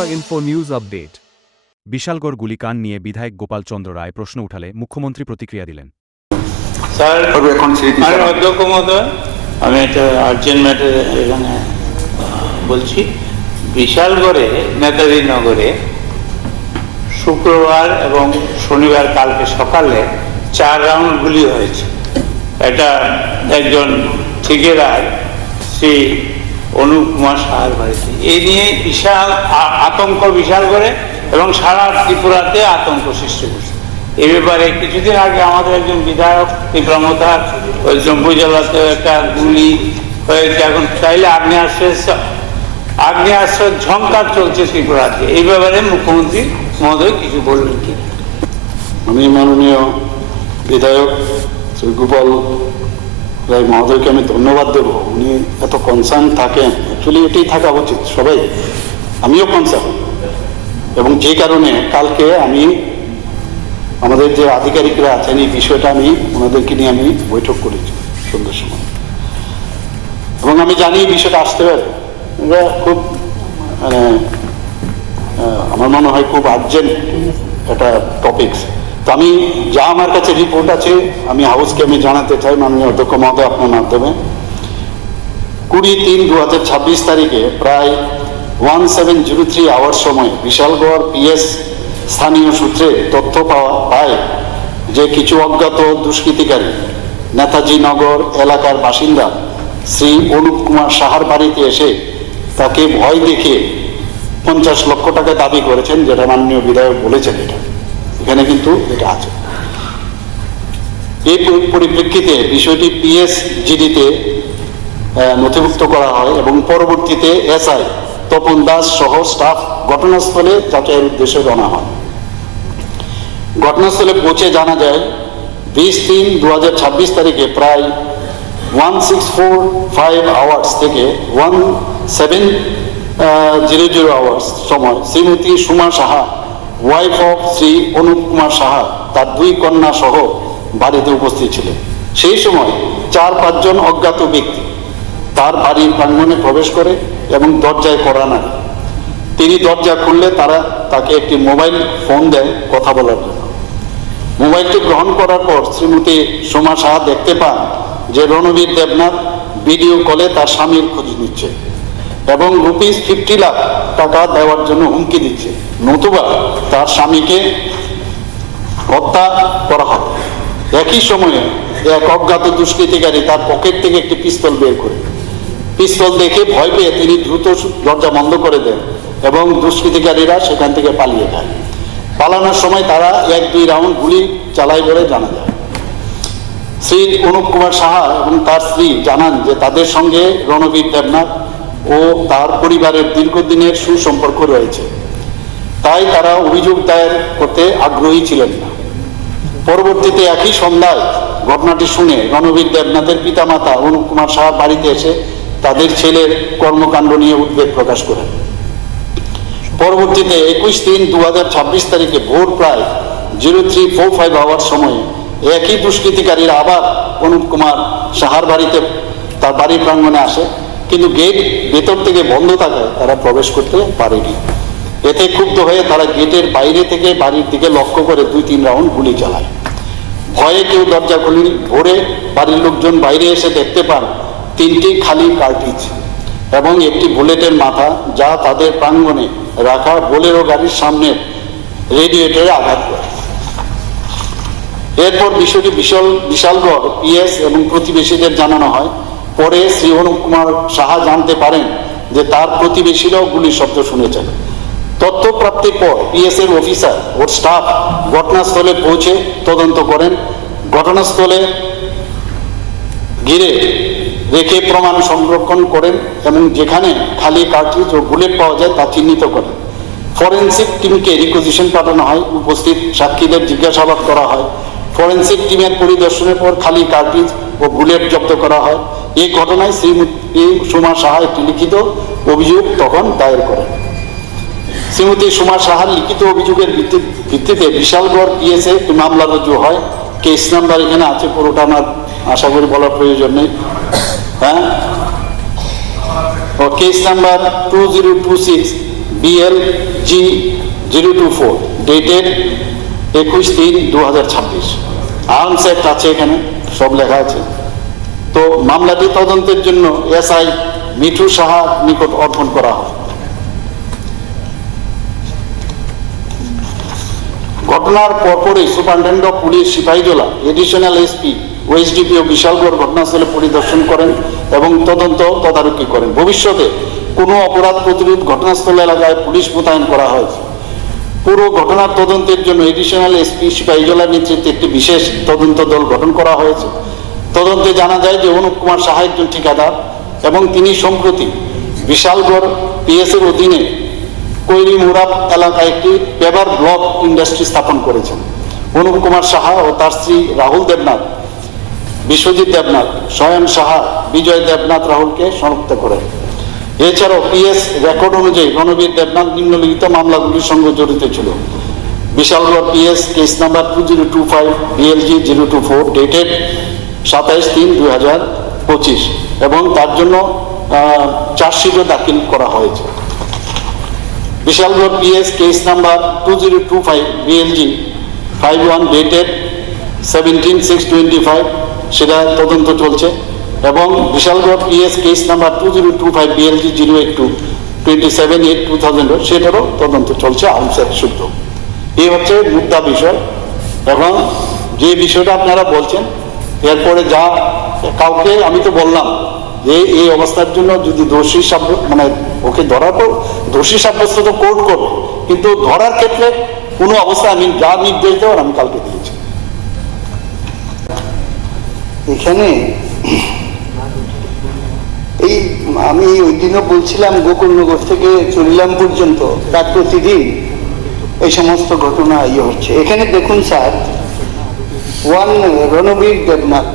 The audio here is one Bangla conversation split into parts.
Tripura info news update. Bishalgarh গুলিকাণ্ড নিয়ে বিধায়ক গোপাল চন্দ্র রায় প্রশ্ন উঠালে মুখ্যমন্ত্রী প্রতিক্রিয়া দিলেন। স্যার, অধ্যক্ষ মহোদয়, আমি একটা আর্জেন্ট ম্যাটার এখানে বলছি। বিশালগড়ে নেতাজি নগরে শুক্রবার এবং শনিবার কালকে সকালে 4 রাউন্ড গুলি হয়েছে। এটা একজন ঠিকাদার শ্রী অনুপ কুমার সাহার বাড়িতে। এই নিয়ে বিশাল আতঙ্ক বিশালগড়ে এবং সারা ত্রিপুরাতে আতঙ্ক সৃষ্টি করছে। এ ব্যাপারে কিছুদিন আগে আমাদের একজন বিধায়ক ত্রিপুরামতার ওই জম্মু জেলাতে একটা গুলি হয়েছে। এখন চাইলে আগ্নেয়াস্ত্রের ঝঙ্কার চলছে ত্রিপুরাতে। এই ব্যাপারে মুখ্যমন্ত্রী মহোদয় কিছু বললেন কি? আমি মাননীয় বিধায়ক শ্রী গোপাল রায় মহোদয়কে আমি ধন্যবাদ দেব। উনি এত কনসার্ন থাকেন, অ্যাকচুয়ালি এটাই থাকা উচিত সবাই। আমিও কনসার্ন, এবং যে কারণে কালকে আমি আমাদের যে আধিকারিকরা আছেন এই বিষয়টা আমি ওনাদেরকে নিয়ে আমি বৈঠক করেছি সন্ধ্যার সময়, এবং আমি জানি এই বিষয়টা আসতে পারে। এটা খুব আমার মনে হয় খুব আর্জেন্ট একটা টপিকস। তো আমি যা আমার কাছে রিপোর্ট আছে আমি হাউসকে আমি জানাতে চাই মাননীয় অধ্যক্ষ মহোদয় আপনার মাধ্যমে। 20/3/2026 তারিখে প্রায় 1703 আওয়ার সময় বিশালগড় পিএস স্থানীয় সূত্রে তথ্য পায় যে কিছু অজ্ঞাত দুষ্কৃতিকারী নেতাজি নগর এলাকার বাসিন্দা শ্রী অনুপ কুমার সাহার বাড়িতে এসে তাকে ভয় দেখে 50 লক্ষ টাকা দাবি করেছেন, যেটা মাননীয় বিধায়ক বলেছেন। এখানে কিন্তু এটা আছে। এই পরিপ্রেক্ষিতে বিষয়টি পিএসজিডিতে নথিভুক্ত করা হয় এবং পরবর্তীতে এসআই তপন দাস সহ স্টাফ ঘটনাস্থলে যাচাইয়ের উদ্দেশ্যে রওনা হয়। ঘটনাস্থলে পৌঁছে জানা যায় 20/3/2026 তারিখে প্রায় 1645 আওয়ার্স থেকে 1700 আওয়ার্স সময় শ্রীমতী সুমা সাহা, ওয়াইফ অফ শ্রী অনুপ কুমার সাহা, তার 2 কন্যা সহ বাড়িতে উপস্থিত ছিলেন। সেই সময় 4-5 জন অজ্ঞাত ব্যক্তি তার বাড়ির প্রাঙ্গণে প্রবেশ করে এবং দরজায় কড়া নাড়ে। তিনি দরজা খুললে তারা তাকে একটি মোবাইল ফোন দেয় কথা বলার জন্য। মোবাইলটি গ্রহণ করার পর শ্রীমতী সোমা সাহা দেখতে পান যে রণবীর দেবনাথ ভিডিও কলে তার স্বামীর খোঁজ নিচ্ছে এবং ₹50 লাখ টাকা দেওয়ার জন্য হুমকি দিচ্ছে, নতুবা তার স্বামীকে হত্যা করা হবে। একই সময়ে এক অজ্ঞাত দুষ্কৃতিকারী তার পকেট থেকে একটি পিস্তল বের করে, পিস্তল দেখে ভয় পেয়ে তিনি দ্রুত দরজা বন্ধ করে দেন এবং দুষ্কৃতিকারীরা সেখান থেকে পালিয়ে যায়। পালানোর সময় তারা 1-2 রাউন্ড গুলি চালায় বলে জানা যায়। শ্রী অনুপ কুমার সাহা এবং তার স্ত্রী জানান যে তাদের সঙ্গে রণবীর দেবনাথ ও তার পরিবারের দীর্ঘদিনের সুসম্পর্ক রয়েছে, তাই তারা অভিযোগ দায়ের করতে আগ্রহী ছিলেন না। পরবর্তীতে একই সন্ধ্যায় ঘটনাটি শুনে রণবীর দেবনাথের পিতামাতা অনুপ কুমার সাহার বাড়িতে এসে তাদের ছেলের কর্মকাণ্ড নিয়ে উদ্বেগ প্রকাশ করেন। পরবর্তীতে 21/3/2026 তারিখে ভোর প্রায় 0345 আওয়ার সময়ে একই দুষ্কৃতিকারীরা আবার অনুপ কুমার সাহার বাড়িতে তার বাড়ির প্রাঙ্গণে আসে, কিন্তু গেট ভেতর থেকে বন্ধ থাকায় তারা প্রবেশ করতে পারেনি। এতে ক্ষুব্ধ হয়ে তারা গেটের বাইরে থেকে বাড়ির দিকে লক্ষ্য করে 2-3 রাউন্ড গুলি চালায়। ভয়ে কেউ দরজা খুলেনি। ভোরে বাড়ির লোকজন বাইরে এসে দেখতে পান 3টি খালি কার্ট্রিজ এবং একটি বুলেটের মাথা, যা তাদের প্রাঙ্গণে রাখা বোলেরো গাড়ির সামনের রেডিয়েটরে আঘাত করে। এরপর বিষয়টি বিশালগড় পিএস এবং প্রতিবেশীদের জানানো হয়। পরে শ্রী অনুপ কুমার সাহা জানতে পারেন যে তার প্রতিবেশীরাও গুলির শব্দ শুনেছেন। তথ্য প্রাপ্তির পর পিএস এর অফিসার ও স্টাফ ঘটনাস্থলে পৌঁছে তদন্ত করেন। ঘটনাস্থলে ঘিরে রেখে প্রমাণ সংরক্ষণ করেন এবং যেখানে খালি কার্ট্রিজ ও বুলেট পাওয়া যায় তা চিহ্নিত করেন। ফরেন্সিক টিমকে রিকুইজিশন পাঠানো হয়, উপস্থিত সাক্ষীদের জিজ্ঞাসাবাদ করা হয়। ফরেন্সিক টিমের পরিদর্শনের পর খালি কার্ট্রিজ ও বুলেট জব্দ করা হয়। এই ঘটনায় শ্রীমতী সুমা সাহা একটি লিখিত অভিযোগ তখন দায়ের করেন। শ্রীমতী সুমা সাহার লিখিত অভিযোগের ভিত্তিতে বিশালগড় পিএসএ একটি মামলা রুজু হয়। কেস নাম্বার এখানে আছে, পুরোটা আমার আশা করি বলার প্রয়োজন নেই। হ্যাঁ, case number 2026 BLG 024 dated 21/3/2026। Arms act আছে, এখানে সব লেখা আছে। তো মামলাটি তদন্তের জন্য SI মিঠু সাহার নিকট অর্পণ করা হয়। ঘটনার পরপরই superintendent of police Sepahijala, additional SP ও SDPO বিশালগড় ঘটনাস্থলে পরিদর্শন করেন এবং তদন্ত তদারকি করেন। ভবিষ্যতে কোনো অপরাধ প্রতিরোধ ঘটনাস্থল এলাকায় পুলিশ মোতায়েন করা হয়েছে। পুরো ঘটনার তদন্তের জন্য এডিশনাল SP সিপাহীজলার নেতৃত্বে একটি বিশেষ তদন্ত দল গঠন করা হয়েছে। তদন্তে জানা যায় যে অনুপ কুমার সাহা একজন ঠিকাদার এবং তিনি সম্প্রতি বিশালগড় PS এর অধীনে কৈরি মুরাব এলাকায় একটি পেপার ব্লক ইন্ডাস্ট্রি স্থাপন করেছেন। অনুপ কুমার সাহা ও তার স্ত্রী রাহুল দেবনাথ, বিশ্বজিৎ দেবনাথ, স্বয়ন সাহা, বিজয় দেবনাথ রাহুলকে শনাক্ত করেন। এছাড়াও PS রেকর্ড অনুযায়ী রণবীর দেবনাথ নিম্নলিখিত মামলাগুলির সঙ্গে জড়িত ছিল। Bishalgarh PS case number 2025 BLG 024 dated 27/3/2025 এবং তার জন্য চার্জশিটও দাখিল করা হয়েছে। Bishalgarh PS case number 2025 BLG 51 dated 17/6/25 সেটা তদন্ত চলছে এবং Bishalgarh PS case number 2025 BLG 082 27/8/2000 সেটারও তদন্ত চলছে আর্মস অ্যাক্ট শুদ্ধ। এই হচ্ছে মুদ্রা বিষয়। এবং যে বিষয়টা আপনারা বলছেন, এরপরে যা কাউকে আমি তো বললাম যে এই অবস্থার জন্য যদি দোষী মানে ওকে ধরার পর দোষী সাব্যস্ত তো কোর্ট করবে, কিন্তু ধরার ক্ষেত্রে কোনো অবস্থা আমি যা নির্দেশ দেওয়ার আমি কালকে দিয়েছি। এখানে এই আমি ওই দিনও বলছিলাম গোকুলনগর থেকে চরিলাম পর্যন্ত তার প্রতিদিন এই সমস্ত ঘটনা হচ্ছে। এখানে দেখুন স্যার, রণবীর দেবনাথ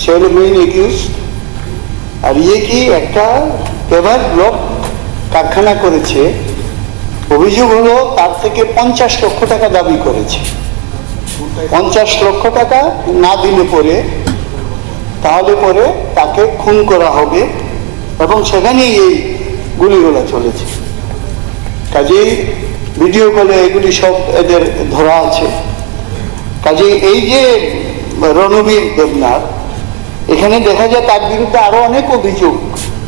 সে হলো মেইন একিউজ, আর কি একটা পেপার ব্লক কারখানা করেছে। অভিযোগ হলো তার থেকে 50 লক্ষ টাকা দাবি করেছে। 50 লক্ষ টাকা না দিলে তাহলে পরে তাকে খুন করা হবে এবং সেখানেই এই গুলিগুলো চলেছে। কাজেই ভিডিও কলে এগুলি সব এদের ধরা আছে। কাজেই এই যে রণবীর দেবনাথ, এখানে দেখা যায় তার বিরুদ্ধে আরো অনেক অভিযোগ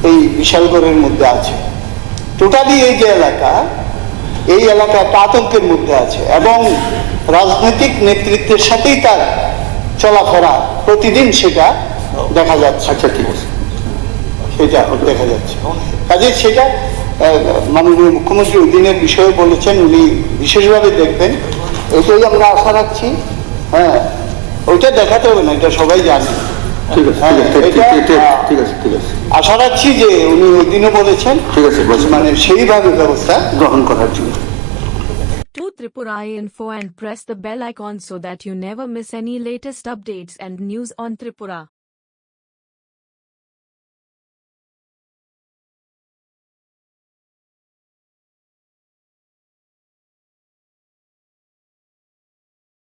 এই বিশালগড়ের মধ্যে আছে। টোটালি এই যে এলাকা, এই এলাকা একটা আতঙ্কের মধ্যে আছে এবং রাজনৈতিক নেতৃত্বের সাথেই তার চলাফেরা প্রতিদিন সেটা দেখা যাচ্ছে। আচ্ছা, ঠিক আছে, সেটা দেখা যাচ্ছে। কাজে সেটা মাননীয় মুখ্যমন্ত্রী ওই দিনের বিষয়ে বলেছেন, উনি বিশেষভাবে দেখবেন, এটাই আমরা আশা রাখছি। হ্যাঁ, ওইটা দেখাতে হবে না, এটা সবাই জানে। ঠিক আছে, ঠিক আছে, ঠিক আছে, আশা রাখছি যে উনি ওই দিনও বলেছেন, ঠিক আছে, মানে সেইভাবে ব্যবস্থা গ্রহণ করার জন্য। To Tripura Info and press the bell icon so that you never miss any latest updates and news on Tripura.